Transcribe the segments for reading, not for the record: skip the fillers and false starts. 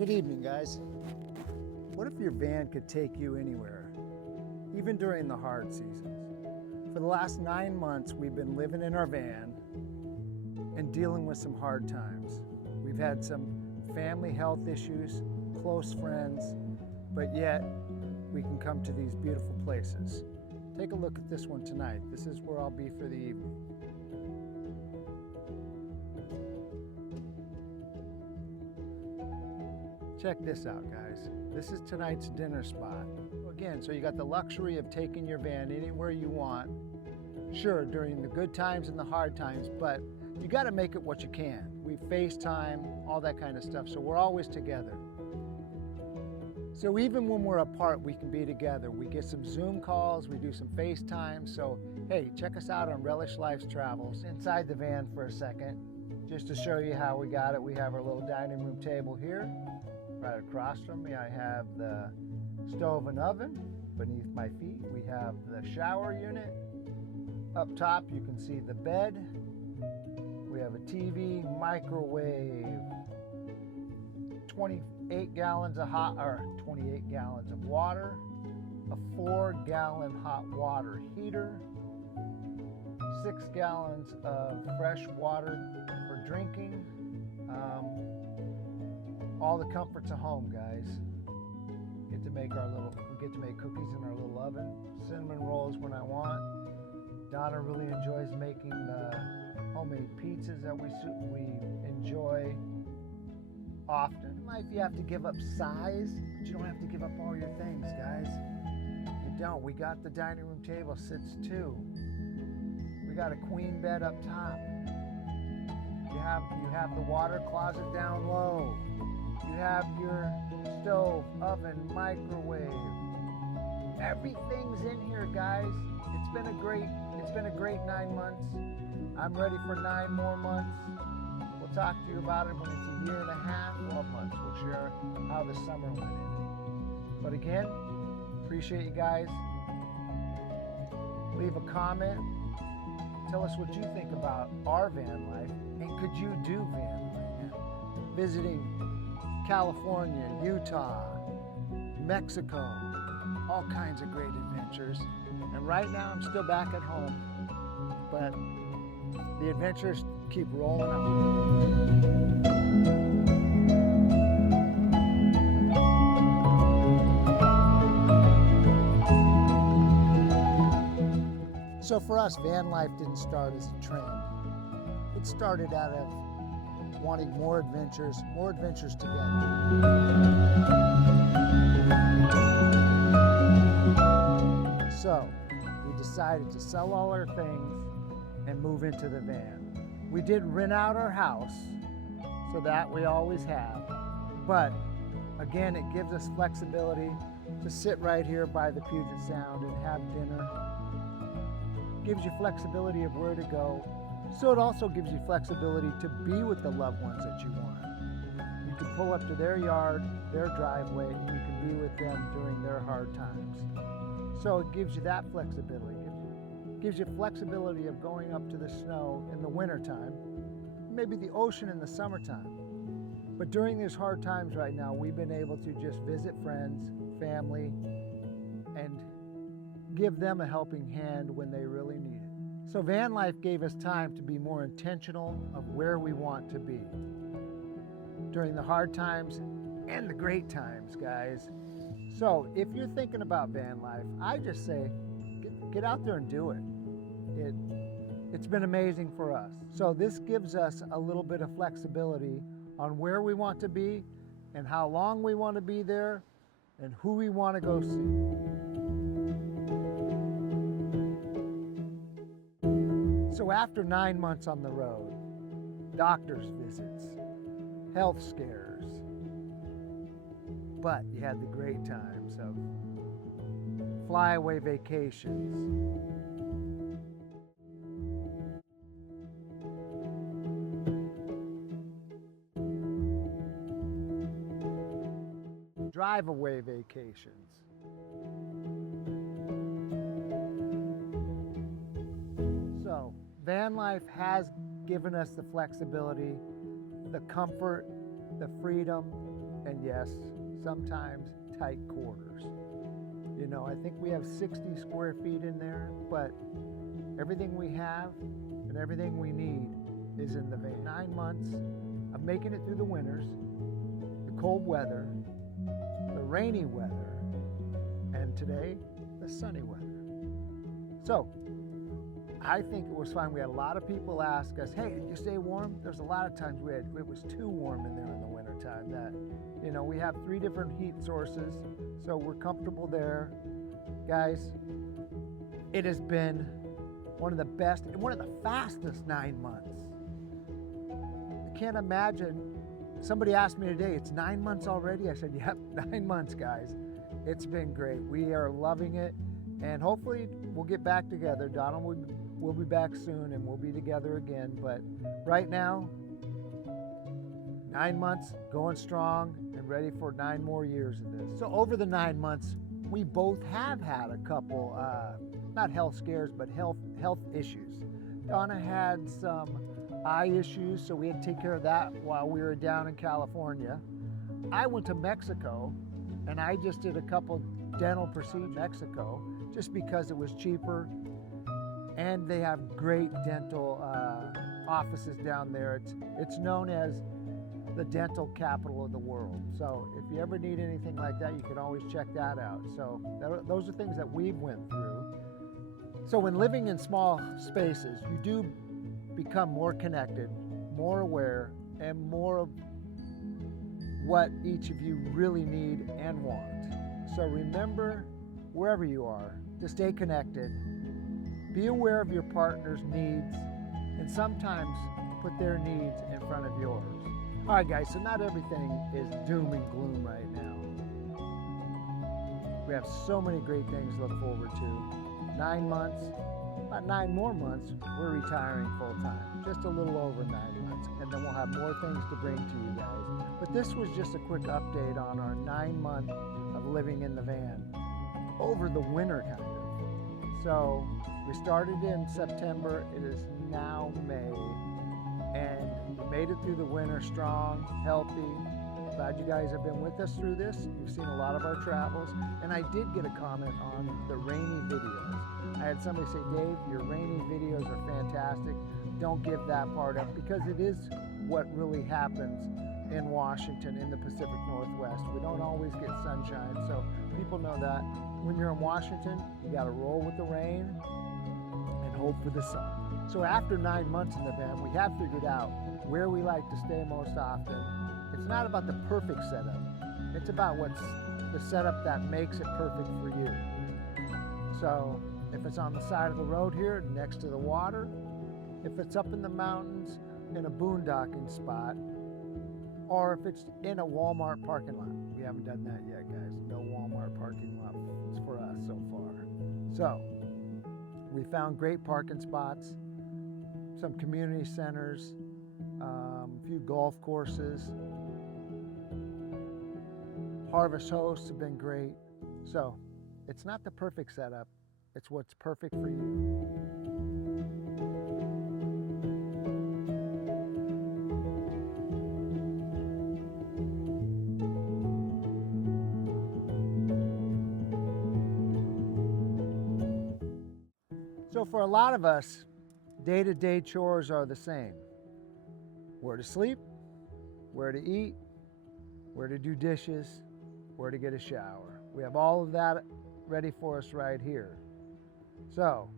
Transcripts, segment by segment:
Good evening, guys. What if your van could take you anywhere, even during the hard seasons? For the last 9 months, we've been living in our van and dealing with some hard times. We've had some family health issues, close friends, but yet we can come to these beautiful places. Take a look at this one tonight. This is where I'll be for the evening. Check this out, guys. This is tonight's dinner spot. Again, so you got the luxury of taking your van anywhere you want. Sure, during the good times and the hard times, but you got to make it what you can. We FaceTime, all that kind of stuff, so we're always together. So even when we're apart, we can be together. We get some Zoom calls, we do some FaceTime. So hey, check us out on Relish Travels. Inside the van for a second, just to show you how we got it. We have our little dining room table here. Right across from me, I have the stove and oven. Beneath my feet, we have the shower unit. Up top, you can see the bed. We have a TV, microwave, 28 gallons of water, a 4-gallon hot water heater, 6 gallons of fresh water for drinking. All the comforts of home, guys. We get to make cookies in our little oven, cinnamon rolls when I want. Donna really enjoys making the homemade pizzas that we enjoy often. If you have to give up size, but you don't have to give up all your things, guys. You don't. We got the dining room table, sits two. We got a queen bed up top. You have the water closet down low. You have your stove, oven, microwave. Everything's in here, guys. It's been a great 9 months. I'm ready for 9 more months. We'll talk to you about it when it's a year and a half, 12 months. We'll share how the summer went in. But again, appreciate you guys. Leave a comment. Tell us what you think about our van life. And could you do van life? Visiting California, Utah, Mexico, all kinds of great adventures. And right now I'm still back at home, but the adventures keep rolling on. So for us, van life didn't start as a trend. It started out of wanting more adventures together. So we decided to sell all our things and move into the van. We did rent out our house, so that we always have. But again, it gives us flexibility to sit right here by the Puget Sound and have dinner. Gives you flexibility of where to go. So it also gives you flexibility to be with the loved ones that you want. You can pull up to their yard, their driveway, and you can be with them during their hard times. So it gives you that flexibility. It gives you flexibility of going up to the snow in the wintertime, maybe the ocean in the summertime. But during these hard times right now, we've been able to just visit friends, family, and give them a helping hand when they really need it. So van life gave us time to be more intentional of where we want to be during the hard times and the great times, guys. So if you're thinking about van life, I just say, get out there and do it. It's been amazing for us. So this gives us a little bit of flexibility on where we want to be and how long we want to be there and who we want to go see. So after 9 months on the road, doctor's visits, health scares, but you had the great times of flyaway vacations, drive-away vacations. So van life has given us the flexibility, the comfort, the freedom, and yes, sometimes tight quarters. You know, I think we have 60 square feet in there, but everything we have and everything we need is in the van. 9 months of making it through the winters, the cold weather, the rainy weather, and today, the sunny weather. So, I think it was fine. We had a lot of people ask us, hey, did you stay warm? There's a lot of times it was too warm in there in the wintertime. That, you know, we have 3 different heat sources, so we're comfortable there. Guys, it has been one of the best and one of the fastest 9 months. I can't imagine. Somebody asked me today, it's 9 months already? I said, yep, 9 months, guys. It's been great. We are loving it, and hopefully we'll get back together. Donald will be back soon, and we'll be together again. But right now, 9 months, going strong, and ready for 9 more years of this. So over the 9 months, we both have had a couple, not health scares, but health issues. Donna had some eye issues, so we had to take care of that while we were down in California. I went to Mexico, and I just did a couple dental procedures in Mexico just because it was cheaper, and they have great dental offices down there. It's known as the dental capital of the world. So if you ever need anything like that, you can always check that out. So those are things that we've went through. So when living in small spaces, you do become more connected, more aware, and more of what each of you really need and want. So remember, wherever you are, to stay connected, be aware of your partner's needs, and sometimes put their needs in front of yours. All right, guys, so not everything is doom and gloom right now. We have so many great things to look forward to. 9 months, about 9 more months, we're retiring full time. Just a little over 9 months, and then we'll have more things to bring to you guys. But this was just a quick update on our 9 month of living in the van over the winter, kind of. So we started in September. It is now May, and we made it through the winter strong, healthy. Glad you guys have been with us through this. You've seen a lot of our travels, and I did get a comment on the rainy videos. I had somebody say, Dave, your rainy videos are fantastic. Don't give that part up, because it is what really happens in Washington, in the Pacific Northwest. We don't always get sunshine, so people know that. When you're in Washington, you gotta roll with the rain and hope for the sun. So after 9 months in the van, we have figured out where we like to stay most often. It's not about the perfect setup. It's about what's the setup that makes it perfect for you. So if it's on the side of the road here, next to the water, if it's up in the mountains in a boondocking spot, or if it's in a Walmart parking lot. We haven't done that yet, guys. No Walmart parking lot for us so far. So we found great parking spots, some community centers, a few golf courses. Harvest hosts have been great. So it's not the perfect setup, it's what's perfect for you. So for a lot of us, day-to-day chores are the same. Where to sleep, where to eat, where to do dishes, where to get a shower. We have all of that ready for us right here. So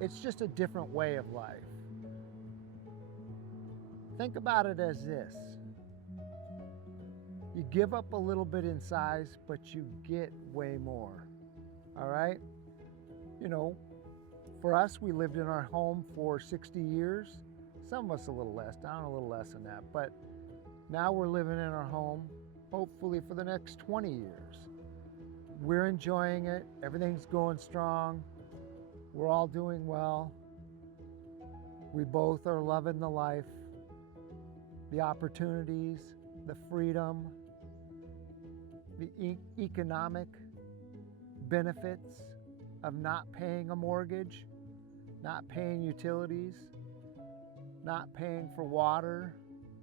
it's just a different way of life. Think about it as this. You give up a little bit in size, but you get way more. All right? You know, for us, we lived in our home for 60 years. Some of us a little less, down a little less than that. But now we're living in our home, hopefully for the next 20 years. We're enjoying it. Everything's going strong. We're all doing well. We both are loving the life, the opportunities, the freedom, the economic benefits of not paying a mortgage, not paying utilities, not paying for water,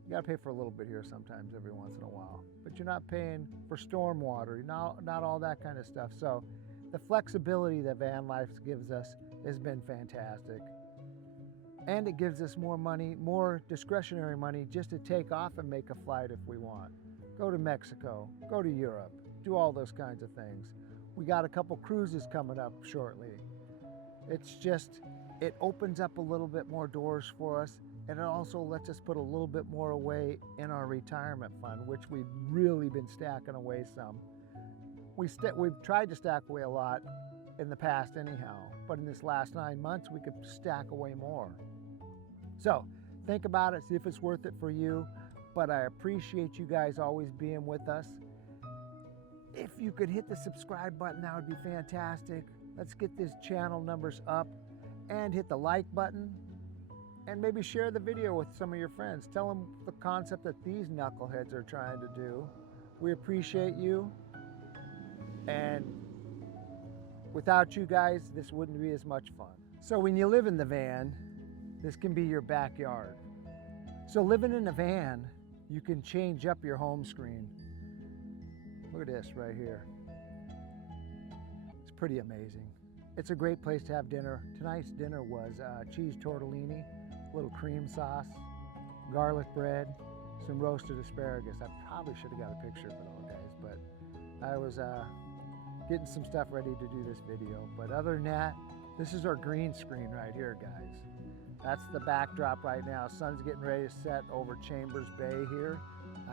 You gotta pay for a little bit here sometimes every once in a while, but you're not paying for storm water, not all that kind of stuff. So the flexibility that van life gives us has been fantastic. And it gives us more money, more discretionary money just to take off and make a flight if we want. Go to Mexico, go to Europe, do all those kinds of things. We got a couple cruises coming up shortly. It's just, it opens up a little bit more doors for us, and it also lets us put a little bit more away in our retirement fund, which we've really been stacking away some. We've tried to stack away a lot in the past anyhow, but in this last 9 months, we could stack away more. So think about it, see if it's worth it for you, but I appreciate you guys always being with us. If you could hit the subscribe button, that would be fantastic. Let's get these channel numbers up, and hit the like button, and maybe share the video with some of your friends. Tell them the concept that these knuckleheads are trying to do. We appreciate you, and without you guys, this wouldn't be as much fun. So when you live in the van, this can be your backyard. So living in a van, you can change up your home screen. Look at this right here. It's pretty amazing. It's a great place to have dinner. Tonight's dinner was cheese tortellini, a little cream sauce, garlic bread, some roasted asparagus. I probably should have got a picture of it all, guys, but I was getting some stuff ready to do this video. But other than that, this is our green screen right here, guys. That's the backdrop right now. Sun's getting ready to set over Chambers Bay here.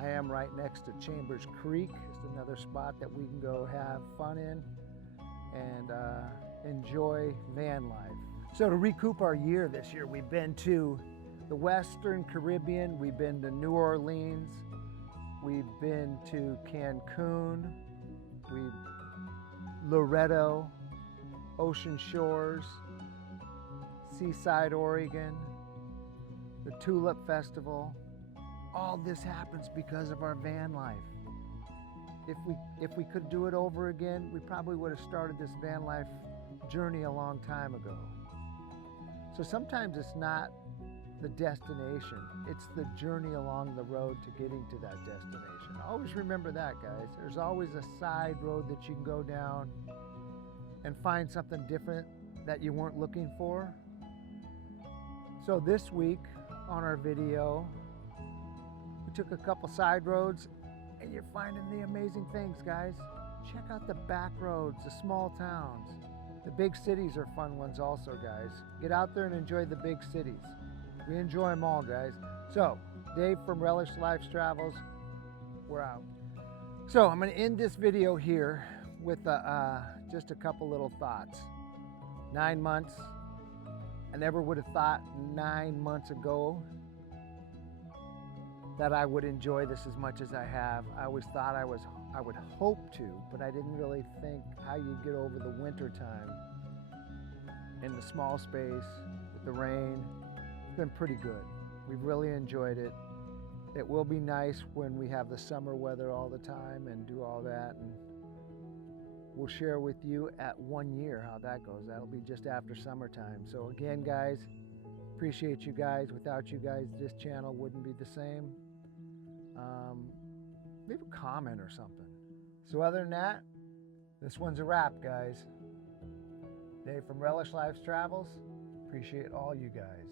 I am right next to Chambers Creek. It's another spot that we can go have fun in and enjoy van life. So to recoup our year this year, we've been to the Western Caribbean, we've been to New Orleans, we've been to Cancun, Loretto, Ocean Shores, Seaside, Oregon, the Tulip Festival. All this happens because of our van life. If we could do it over again, we probably would have started this van life journey a long time ago. So sometimes it's not the destination, it's the journey along the road to getting to that destination. Always remember that, guys. There's always a side road that you can go down and find something different that you weren't looking for. So this week on our video, we took a couple side roads, and you're finding the amazing things, guys. Check out the back roads, the small towns. The big cities are fun ones also, guys. Get out there and enjoy the big cities. We enjoy them all, guys. So, Dave from Relish Lifestravels, we're out. So I'm gonna end this video here with just a couple little thoughts. 9 months. I never would have thought 9 months ago that I would enjoy this as much as I have. I always thought I would hope to, but I didn't really think how you'd get over the winter time in the small space with the rain. It's been pretty good. We've really enjoyed it. It will be nice when we have the summer weather all the time and do all that, and we'll share with you at 1 year how that goes. That'll be just after summertime. So again, guys, appreciate you guys. Without you guys, this channel wouldn't be the same. Leave a comment or something. So other than that, this one's a wrap, guys. Dave from Relish Lifestravels. Appreciate all you guys.